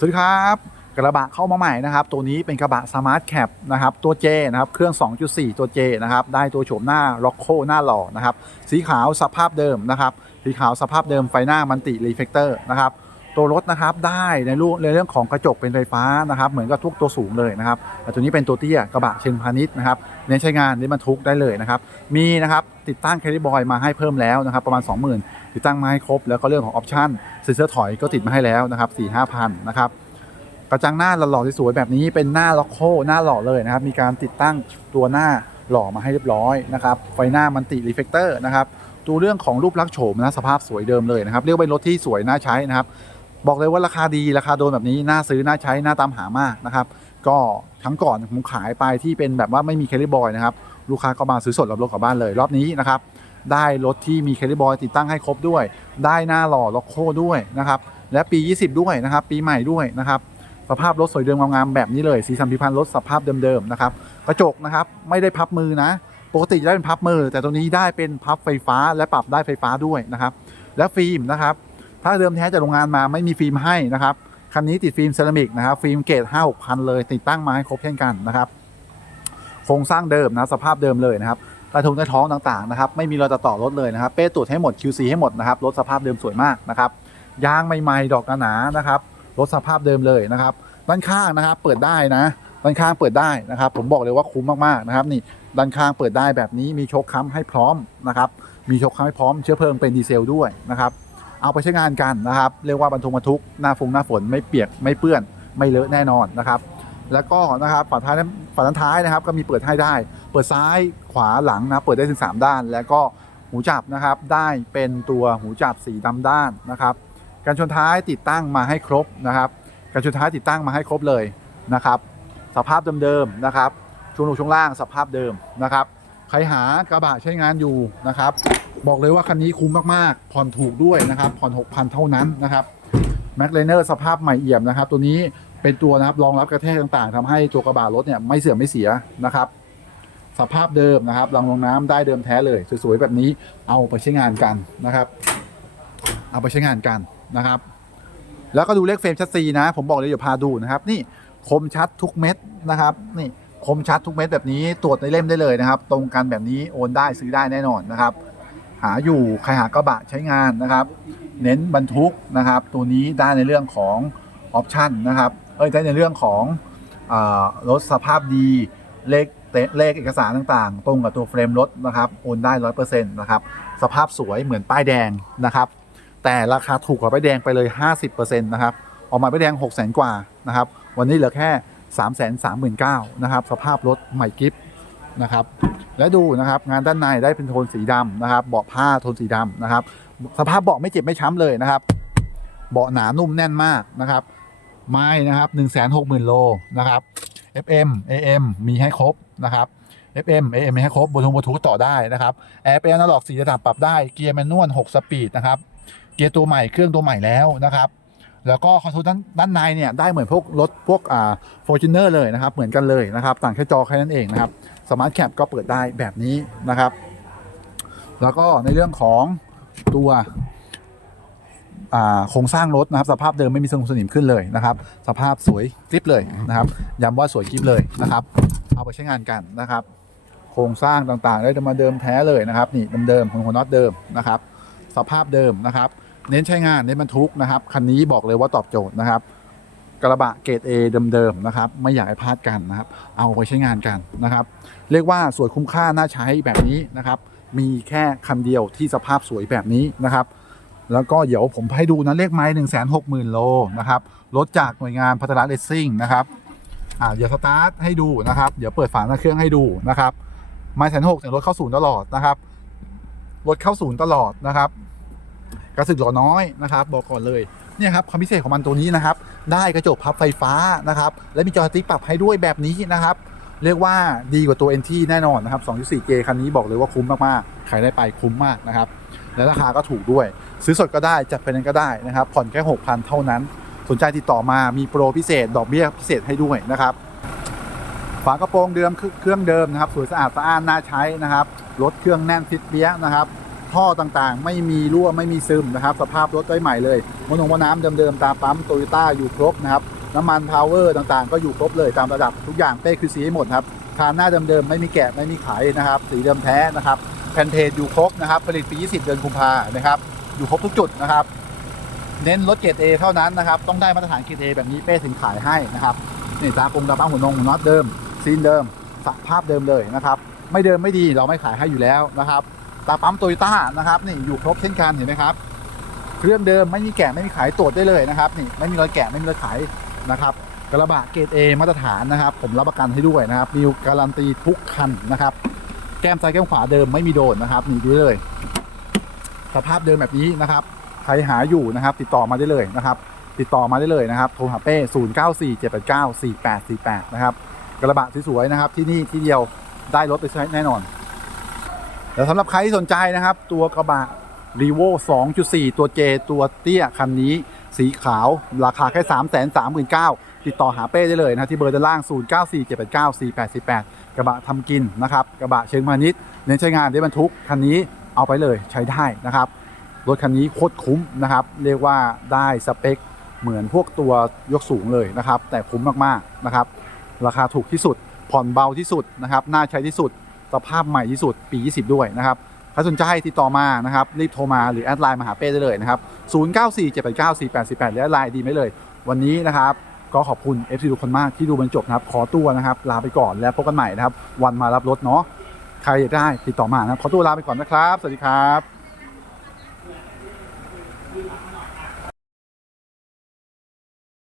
สวัสดีครับ กระบะเข้ามาใหม่นะครับ ตัวนี้เป็นกระบะสมาร์ทแคปนะครับตัว J นะครับเครื่อง 2.4 ตัว J นะครับได้ตัวโฉมหน้าล็อกโคหน้าหล่อนะครับสีขาวสภาพเดิมนะครับสีขาวสภาพเดิมไฟหน้ามันติรีเฟกเตอร์นะครับ ตัวรถนะครับได้ในรูในเรื่องของกระจกเป็นไฟฟ้านะครับเหมือนกับทุกตัวสูงเลยนะครับแต่ตัวนี้เป็นตัวเตี้ยกระบะเชิงพาณิชย์นะครับเน้นใช้งานเน้นบรรทุกได้เลยนะครับมีนะครับติดตั้งแคริบอยมาให้เพิ่มแล้วนะครับประมาณ 20,000 ติดตั้งมาให้ครบ แล้วก็เรื่องของออปชั่นเซ็นเซอร์ถอยก็ติดมาให้แล้วนะครับ4 5 0 0 0นะครับกระจังหน้าหล่อๆสวยๆแบบนี้เป็นหน้าล็อกโคหน้าหล่อเลยนะครับมีการติดตั้งตัวหน้าหล่อมาให้เรียบร้อยนะครับไฟหน้ามันติรีเฟกเตอร์นะครับตัวเรื่องของรูปลักษณ์โฉมนะสภาพสวยเดิมเลยนะครับเรียกว่าเป็นรถที่สวยน่าใช้นะครับ บอกเลยว่าราคาดีราคาโดนแบบนี้ น่าซื้อ น่าใช้ น่าตามหามากนะครับ ก็ทั้งก่อนผมขายไปที่เป็นแบบว่าไม่มีแคลิบอยนะครับ ลูกค้าก็มาซื้อสดรับรถกลับบ้านเลย รอบนี้นะครับ ได้รถที่มีแคลิบอยติดตั้งให้ครบด้วย ได้หน้าหล่อล็อกโคด้วยนะครับ และปี 20 ด้วยนะครับ ปีใหม่ด้วยนะครับสภาพรถสวยเดิมงามๆแบบนี้เลยสีสันพิพันธ์รถสภาพเดิมๆนะครับกระจกนะครับไม่ได้พับมือนะ ปกติจะได้เป็นพับมือ แต่ตัวนี้ได้เป็นพับไฟฟ้าและปรับได้ไฟฟ้าด้วยนะครับ และฟิล์มนะครับ ถ้าเดิมแท้จากโรงงานมาไม่มีฟิล์มให้นะครับ คันนี้ติดฟิล์มเซรามิกนะครับ ฟิล์มเกรด5 6พันเลย ติดตั้งมาให้ครบเช่นกันนะครับ โครงสร้างเดิมนะ สภาพเดิมเลยนะครับใต้ทุงใต้ท้องต่างๆนะครับ ไม่มีรอยต่อรถเลยนะครับ เป้ตรวจให้หมด QC ให้หมดนะครับ รถสภาพเดิมสวยมากนะครับ ยางใหม่ๆ ดอกหนาๆนะครับ รถสภาพเดิมเลยนะครับ ด้านข้างนะครับ เปิดได้นะ ด้านข้างเปิดได้นะครับ ผมบอกเลยว่าคุ้มมากๆนะครับ นี่ ด้านข้างเปิดได้แบบนี้ มีโชคค้ำให้พร้อมนะครับ มีโชคค้ำให้พร้อม เชื้อเพลิงเป็นดีเซลด้วยนะครับ เอาไปใช้งานกันนะครับ เรียกว่าบรรทุกบรรทุกหน้าฟงหน้าฝนไม่เปียกไม่เปื้อนไม่เลอะแน่นอนนะครับแล้วก็นะครับฝาท้ายฝาด้านท้ายนะครับ ก็มีเปิดให้ได้ เปิดซ้ายขวาหลังนะเปิดได้ถึง 3 ด้าน แล้วก็หูจับนะครับได้เป็นตัวหูจับสีดำด้านนะครับการชนท้ายติดตั้งมาให้ครบนะครับการชนท้ายติดตั้งมาให้ครบเลยนะครับ สภาพเดิมๆนะครับช่วงลงช่วงล่างสภาพเดิมนะครับ ใครหากระบะใช้งานอยู่นะครับ บอกเลยว่าคันนี้คุ้มมากๆผ่อนถูกด้วยนะครับผ่อน 6,000 เท่านั้นนะครับแม็กเลเนอร์สภาพใหม่เอี่ยมนะครับ ตัวนี้เป็นตัวนะครับรองรับกระแทกต่างๆทำให้ตัวกระบะรถเนี่ยไม่เสื่อมไม่เสียนะครับ สภาพเดิมนะครับรางลงน้ำได้เดิมแท้เลยสวยๆแบบนี้เอาไปใช้งานกันนะครับ เอาไปใช้งานกันนะครับ แล้วก็ดูเลขเฟรมชัดซีนะ ผมบอกเลยเดี๋ยวพาดูนะครับ นี่คมชัดทุกเม็ดนะครับ นี่ คมชัดทุกเม็ดแบบนี้ตรวจในเล่มได้เลยนะครับ ตรงกันแบบนี้โอนได้ซื้อได้แน่นอนนะครับ หาอยู่ใครหากระบะใช้งานนะครับ เน้นบรรทุกนะครับ ตัวนี้ได้ในเรื่องของออปชันนะครับเอ้ยได้ในเรื่องของอรถสภาพดีเลขเตเลขเอกสารต่างๆ ตรงกับตัวเฟรมรถนะครับโอนได้ร้อยเปอร์เซ็นต์นะครับสภาพสวยเหมือนป้ายแดงนะครับ แต่ราคาถูกกว่าป้ายแดงไปเลย 50%นะครับออกมาป้ายแดง6 0 0 0 0 0กว่านะครับ วันนี้เหลือแค่ 3 3 9 0 0 0นะครับ สภาพรถใหม่กิฟนะครับ และดูนะครับงานด้านในได้เป็นโทนสีดำนะครับ เบาะผ้าโทนสีดำนะครับ สภาพเบาะไม่เจ็บไม่ช้ำเลยนะครับ เบาะหนานุ่มแน่นมากนะครับ ไม้นะครับ1 6 0 0 0 0โลนะครับ FM AM มีให้ครบนะครับ FM AM มีให้ครบบลูทูธบลูทูธต่อได้นะครับแอร์เป็นอนาล็อกสีระดับปรับได้เกียร์แมนนวล6สปีดนะครับเกียร์ตัวใหม่เครื่องตัวใหม่แล้วนะครับ แล้วก็คอนโซลด้านด้านในเนี่ยได้เหมือนพวกรถพวกอ่าฟร์จูเนอร์เลยนะครับ เหมือนกันเลยนะครับ ต่างแค่จอแค่นั้นเองนะครับสมาร์ทแคปก็เปิดได้แบบนี้นะครับ แล้วก็ในเรื่องของตัวโครงสร้างรถนะครับ สภาพเดิมไม่มีสงสนิมขึ้นเลยนะครับ สภาพสวยกริบเลยนะครับย้ำว่าสวยกริบเลยนะครับ เอาไปใช้งานกันนะครับ โครงสร้างต่างๆ ได้มาเดิมแท้เลยนะครับ นี่เดิมๆของหัวน็อตเดิมนะครับ สภาพเดิมนะครับ เน้นใช้งานเน้นบรรทุกนะครับ คันนี้บอกเลยว่าตอบโจทย์นะครับ กระบะเกรด A เดิมๆนะครับ ไม่อยากให้พลาดกันนะครับ เอาไปใช้งานกันนะครับ เรียกว่าสวยคุ้มค่าน่าใช้แบบนี้นะครับ มีแค่คันเดียวที่สภาพสวยแบบนี้นะครับ แล้วก็เดี๋ยวผมให้ดูนะเลขไม้หนึ่งแสนหกหมื่นโลนะครับรถจากหน่วยงานพัฒนาเลสซิ่งนะครับอ่าเดี๋ยวสตาร์ทให้ดูนะครับ เดี๋ยวเปิดฝาหน้าเครื่องให้ดูนะครับไม้แสนหกเนี่ยรถเข้าศูนย์ตลอดนะครับรถเข้าศูนย์ตลอดนะครับ กระสึกหล่อน้อยนะครับ บอกก่อนเลยเนี่ยครับความพิเศษของมันตัวนี้นะครับ ได้กระจกพับไฟฟ้านะครับ และมีจอสติ๊กปรับให้ด้วยแบบนี้นะครับ เรียกว่าดีกว่าตัว NT แน่นอนนะครับ 2.4K คันนี้บอกเลยว่าคุ้มมากๆ ขายได้ไปคุ้มมากนะครับ และราคาก็ถูกด้วย ซื้อสดก็ได้ จัดไฟแนนซ์ก็ได้นะครับ ผ่อนแค่ 6,000 เท่านั้น สนใจติดต่อมามีโปรพิเศษ ดอกเบี้ยพิเศษให้ด้วยนะครับ ฝากระโปรงเดิมเครื่องเดิมนะครับ สวยสะอาดสะอ้านน่าใช้นะครับ รถเครื่องแน่นฟิตเปี้ยนะครับ ท่อต่างๆ ไม่มีรั่วไม่มีซึมนะครับ สภาพรถได้ใหม่เลยมนงว่าน้ำเดิมๆตามปั๊มโตโยต้าอยู่ครบนะครับน้ำมันพาวเวอร์ต่างๆ ก็อยู่ครบเลยตามระดับทุกอย่างเป้คือสีให้หมดครับคานหน้าเดิมๆไม่มีแกะไม่มีไขนะครับสีเดิมแท้นะครับแผ่นเทจอยู่ครบนะครับผลิตปี 20 เดือนกุมภานะครับอยู่ครบทุกจุดนะครับเน้นรถเกรด A เท่านั้นนะครับต้องได้มาตรฐานเกรด A แบบนี้เป้ถึงขายให้นะครับนี่ตาปงตาปั้งหัวนงหัวน็อตเดิมซีนเดิมสภาพเดิมเลยนะครับไม่เดิมไม่ดีเราไม่ขายให้อยู่แล้วนะครับ ตาปั๊มโตโยต้านะครับนี่อยู่ครบเช่นกันเห็นไหมครับ เครื่องเดิมไม่มีแกะไม่มีขายตรวจได้เลยนะครับนี่ไม่มีรอยแกะไม่มีรอยขายนะครับกระบะเกรด A มาตรฐานนะครับ ผมรับประกันให้ด้วยนะครับมีการันตีทุกคันนะครับ แก้มซ้ายแก้มขวาเดิมไม่มีโดนนะครับนี่ดูได้เลย สภาพเดิมแบบนี้นะครับใครหาอยู่นะครับ ติดต่อมาได้เลยนะครับ ติดต่อมาได้เลยนะครับโทรหาเป้0 9 4 7 8 9 4 8 4 8นะครับกระบะสวยๆนะครับที่นี่ที่เดียวได้รถไปใช้แน่นอน เดี๋ยวสำหรับใครที่สนใจนะครับ ตัวกระบะ r e v o 2.4 ตัว J ตัวเตี้ยคันนี้ สีขาวราคาแค่ 3 3 9 0 0 0ติดต่อหาเป้ได้เลยนะที่เบอร์ด้านล่าง 0 9 4 7 8 9 4 8 4 8 กระบะทำกินนะครับ กระบะเชิงพาณิชย์เน้นใช้งานได้บรรทุกคันนี้เอาไปเลยใช้ได้นะครับ รถคันนี้โคตรคุ้มนะครับ เรียกว่าได้สเปคเหมือนพวกตัวยกสูงเลยนะครับ แต่คุ้มมากๆนะครับ ราคาถูกที่สุดผ่อนเบาที่สุดนะครับน่าใช้ที่สุด สภาพใหม่ที่สุดปี 20 ด้วยนะครับใครสนใจติดต่อมานะครับรีบโทรมาหรือแอดไลน์มาหาเป้ได้เลยนะครับ 0947894848หรือแอดไลน์ดีไม่เลย วันนี้นะครับก็ขอบคุณ FC ทุกคนมากที่ดูบรรจบนะครับ ขอตัวนะครับ ลาไปก่อนแล้วพบกันใหม่นะครับ วันมารับรถเนาะใครอยากได้ติดต่อมานะครับขอตัวลาไปก่อนนะครับ สวัสดีครับ